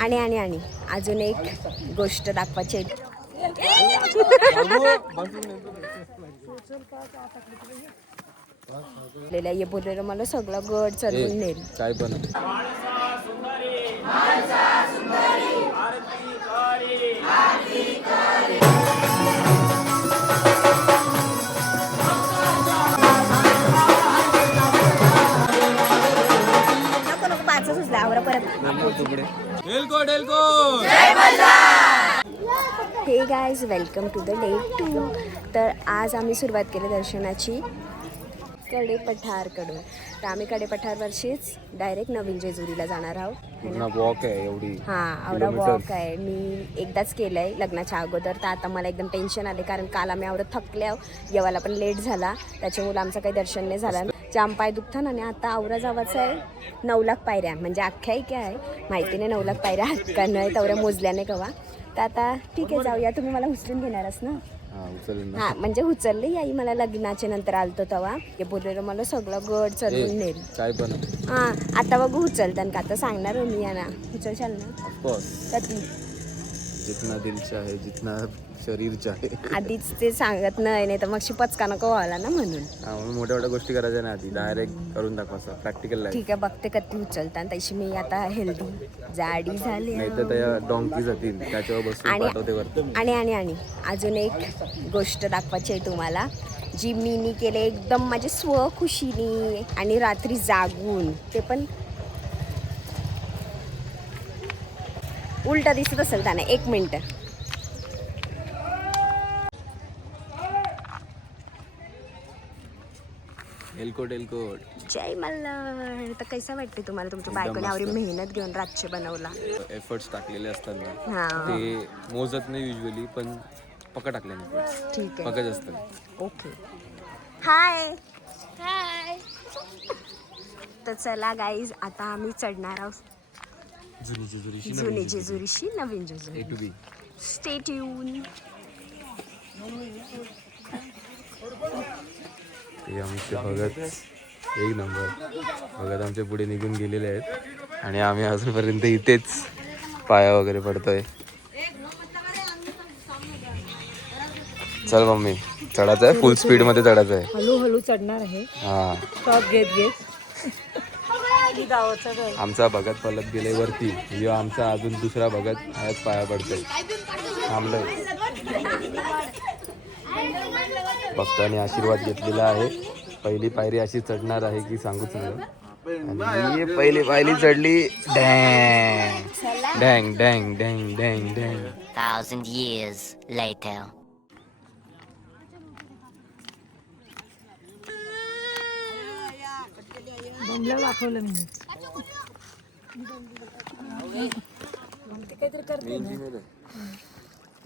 आणि आणि आणि अजून एक गोष्ट दाखवायची आहे. ये बोललेलं मला सगळं गड चढवून नेल. काय पण हे guys welcome to the day 2. तर आज आम्ही सुरुवात केली दर्शनाची कडेपठारकडून. तर आम्ही कडेपठारवरशीच डायरेक्ट नवीन जेजुरीला जाणार आहोत. वॉक आहे एवढी. हां, आवरा वॉक आहे. मी एकदाच केलं आहे लग्नाच्या अगोदर. तर आता मला एकदम टेन्शन आले कारण काल आम्ही आवडत थकले आहो, येवाला पण लेट झाला, त्याच्यामुळे आमचं काही दर्शन नाही झालं. जाम पाय दुखतं आणि आता आवरा जावाचं आहे 9 लाख पायऱ्या, म्हणजे आख्यायिका आहे माहिती नाही 9 लाख पायऱ्या हात का नाही तेवढ्या मोजल्याने कवा. तर आता ठीक आहे जाऊया. तुम्ही मला उचलून घेणारच ना? हां, म्हणजे उचलले आई मला लग्नाच्या नंतर आलतो तेव्हा. हे बोललेलं मला सगळं गड चढवून नेल. काय पण हां, आता बघू उचलताना का. आता सांगणार मी या ना, उचलशाल ना? कधी जितना दिल चाहे जितना शरीर चाहे. आधीच ते सांगत नाही तर मग पचका नको व्हायला ना, म्हणून मोठ्या मोठ्या गोष्टी करायच्या ना आधी डायरेक्ट करून दाखवायचं प्रॅक्टिकल लाईफ. ठीक आहे, बघते कधी उचलता. तशी मी आता हेल्दी जाडी झाली नाही तर त्या डॉंकी जातील त्याच्यावर बसून पाठवते वरती. आणि आणि आणि अजून एक गोष्ट दाखवायची आहे तुम्हाला, जी मीनी केले एकदम माझ्या स्वखुशीने आणि रात्री जागून. ते पण उलटा दिसत असेल त्याने. 1 मिनिट. एलकोट एलकोट. जय मल्हार. तर कैसा वाटते तुम्हाला तुमच्या बायकोने आवडी मेहनत घेऊन रातचे बनवला? एफर्ट्स टाकलेले असतात ना हां, ते मोजत नाही युजली, पण पक्का टाकले ठीक आहे. पक्काच असतं. ओके. Hi hi. तर चला गाईज, आता आम्ही चढणार आहोत जुनी जेजुरीशी नवीन Jejuri. A to B. Stay tuned. ते आमचे भगत एक नंबर भगत आमच्या पुढे निघून गेलेले आहेत आणि आम्ही अजूनपर्यंत इथेच पाया वगैरे पडतोय. चल मम्मी, चढायचं आहे, फुल स्पीड मध्ये चढायचं आहे. हळूहळू चढणार आहे. हा, टॉप घेत घेत. आमचा भगत पलत गेले वरती. यो आमचा अजून दुसरा भगत आयाच पाया पडतोय. थांबलोय. भक्तांनी आशीर्वाद घेतलेला आहे. पहिली पायरी अशी चढणार आहे की सांगूच नका. आणि पहिली पायरी चढली. डँग डँग डँग डँग डँग डँग. 1,000 years later. दाखवलं मी.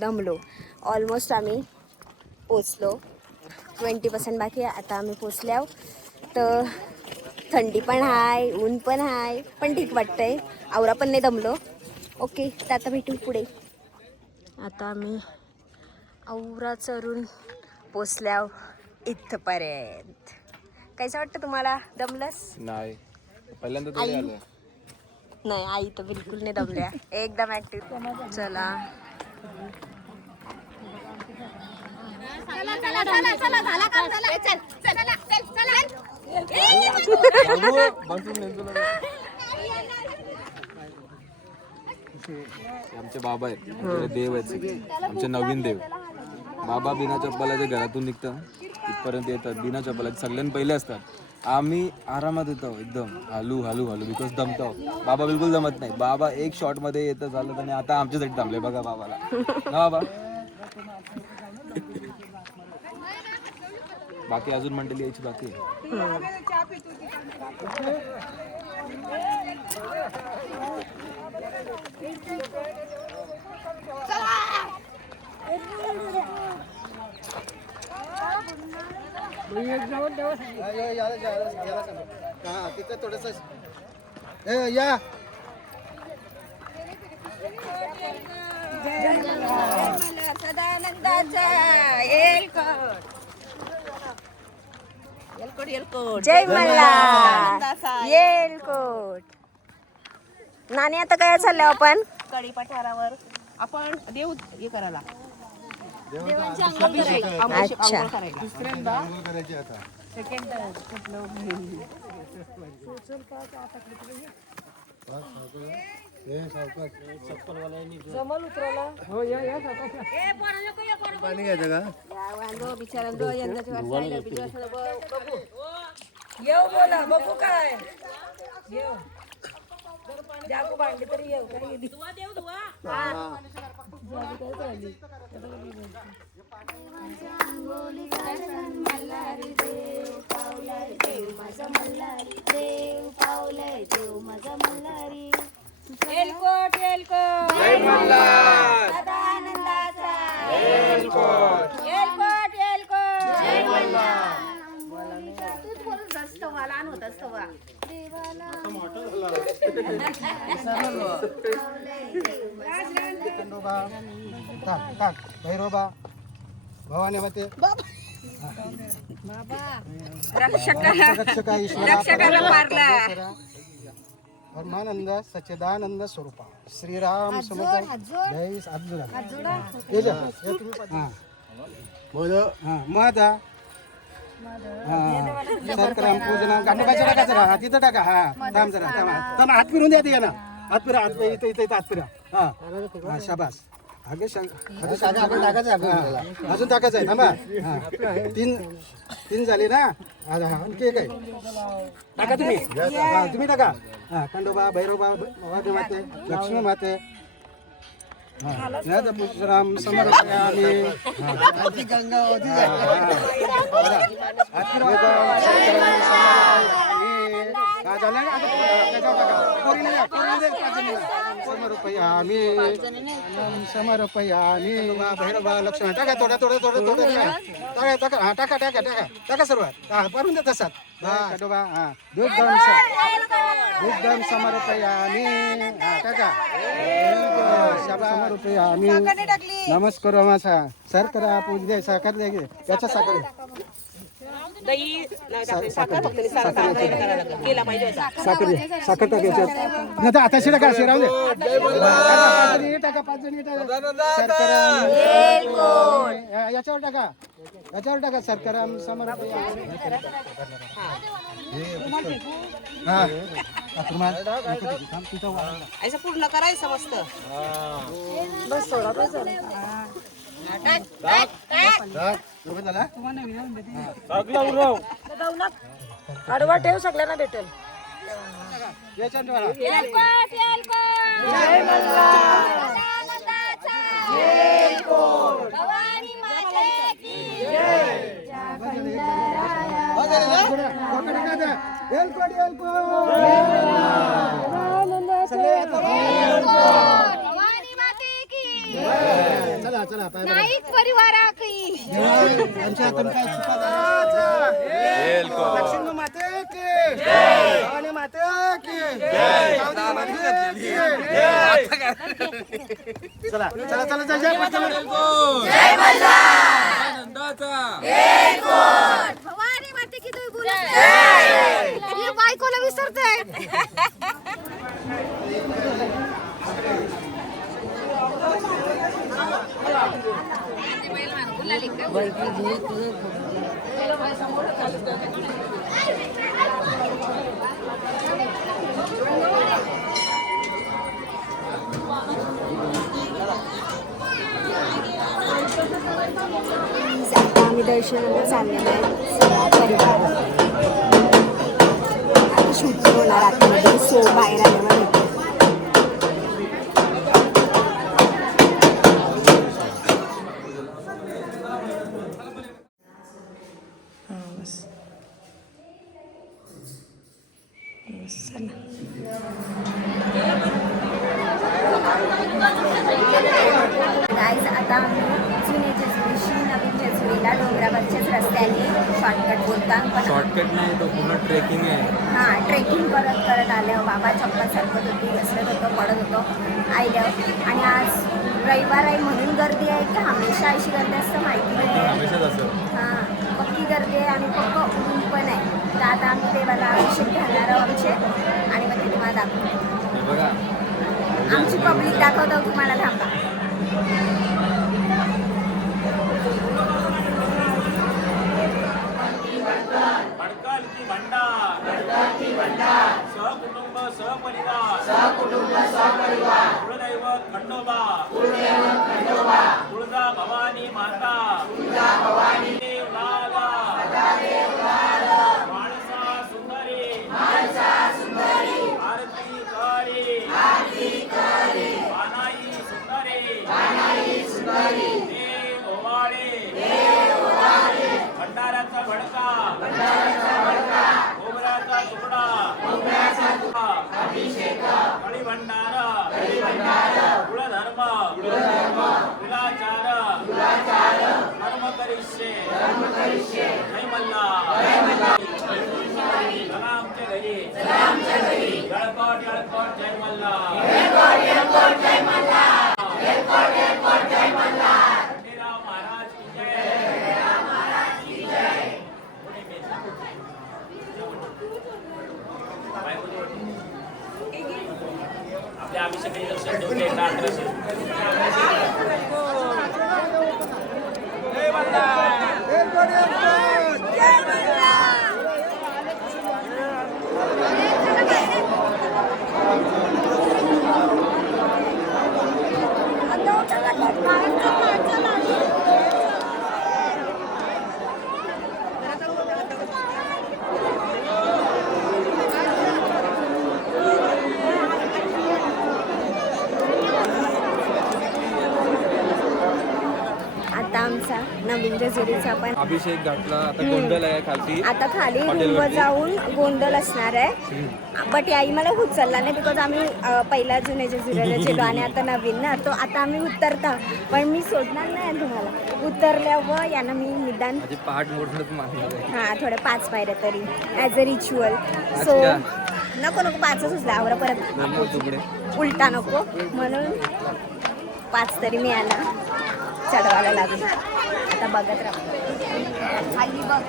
दमलो. ऑलमोस्ट आम्ही पोचलो. 20% बाकी आहे. आता आम्ही पोचल्यावर तर थंडी पण आहे, ऊन पण आहे, पण ठीक वाटतंय. आवरा पण नाही दमलो. ओके, तर आता भेटू पुढे. आता आम्ही औरा चरून पोचल्यावर इथपर्यंत. कैसा वाटतं तुम्हाला? दमलस? नाही, पहिल्यांदा तरी आलं. नाही, आई तर बिलकुल नाही दमल्या, एकदम ऍक्टिव्ह. चला आमचे बाबा आहेत, देव आहेत, आमचे नवीन देव. बाबा बिना चप्पलाच्या घरातून निघतं इथपर्यंत येतात बिना चप्पलाचे. सगळ्यांनी पहिले असतात. आम्ही आरामात येतो एकदम हलू हलू हलू बिकॉज दमतो. बाबा बिलकुल जमत नाही. बाबा एक शॉट मध्ये येतं झालं आणि आता आमच्यासाठी थांबले बघा बाबाला ना. बाबा बाकी अजून मंडळी यायची बाकी आहे. या जय मल्हार. येलकोट. नानी आता काय चाललंय आपण कडी पठारावर आपण देव हे करायला अच्छा दुसऱ्यांदा पाणी घ्यायचं का येऊ बोला बघू काय येऊ जागू भांडे तरी येऊ काय एलकोट एलकोट जय मल्हार सदानंदाचा एलकोट एलकोट एलकोट जय मल्हार तूच बोलत जास्त लहान होतास तेव्हा भैरोबा भवानी माते रक्षका ईश्वरा परमानंद सच्चिदानंद स्वरूपा श्रीराम समर्थ जय माझा सरकराम पूजना गांडोबाच्या टाका जरा तिथं टाका हा थांब जरा थांब हात फिरून द्या ते ना हात फिरा हात इथं इथं हात फिरा हा शाबास अजून टाकायचं आहे थांबा तीन झाले ना आणखी काय टाका तुम्ही तुम्ही टाका खंडोबा भैरोबा भवानी माते लक्ष्मी माते राम समर्पयामि समर्पयामि भैरवा लक्ष्मण टाका थोडा टाका सर्वात भरून द्या तसात दुग्धम समर्पयामि टाका समर्पयामि नमस्कार मासा सरकरा पूज दे साखर दे त्याच्या साखर दही साखर फक्त केला पाहिजे साखर टाकायच्यात नाही आता शिरा का शिरा टाका 5 जणी याच्यावर टाका सरकराम समर्पयामि असं पूर्ण करायचं मस्त बस थोडा बस आडवा ठेव सगळ्यांना भेटेल नाईक परिवारा लक्ष्मी माते की भवानी माते की चला जय भवानी माते की तुम्ही बोला बायकोला विसरताय आम्ही दर्शनाला चाललेलो आहे सगळा परिवार आता शूट होणार आतमध्ये सो बाहेर आल्यावर गाईज आता आम्ही जुने जेजुरीशी नवीन जेजुरीला डोंगरावरच्याच रस्त्याने शॉर्टकट बोलतात पण शॉर्टकट नाही तो पूर्ण ट्रेकिंग आहे. हां ट्रेकिंग करत आल्यावर बाबा चप्पल सरकत होती घसरत होतं पडत होतं आल्यावर आणि आज रविवार आहे म्हणून गर्दी आहे की हमेशा अशी गर्दी असतं माहिती नाही हमेशाच असं हां पक्की गर्दी आहे आणि पक्क ऊन पण आहे तर आता आम्ही देवाला अभिषेक घालणार आहोत आमचे आणि मग ते तुम्हाला दाखवतो हे बघा पब्लिक दाखवतो तुम्हाला, थांबा. सहकुटुंब सहपरिवार कुलदैवत खंडोबा तुळजा भवानी माता लाला माणसा सुंदरी आरती करी मानाई सुंदरी देव ओवाळे भंडाऱ्याचा भडका खोबऱ्याचा तुकडा कळी भंडार कुलधर्म कुलाचार कर्म करिष्ये जय मल्ला चला आमच्या घरी येळकोट जय मल्ला खंडेराव महाराज की जय. आपल्या अभिषेकाचे दर्शन ठेवते 1100. आता आमचा नवीन जेजुरीचा पण अभिषेक घातला, आता गोंधळ आहे खालती. आता खाली रूमवर जाऊन गोंधळ असणार आहे. बट याही मला उचलला नाही बिकॉज आम्ही पहिला जुने जेजुरीला गेलो आणि आता नवीन ना, तो आता आम्ही उतरता पण मी सोडणार नाही तुम्हाला. उतरल्यावर यांना मी निदान माझी पहाट मोडूनच मारणार आहे. हां थोड्या 5 पायऱ्या तरी ॲज अ रिच्युअल. सो नको 5च सुचला आवरा परत तुकडे उलटा नको म्हणून 5 तरी मी याला चढवायला लागली. आता बघत राहतो खाली बघ.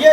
ये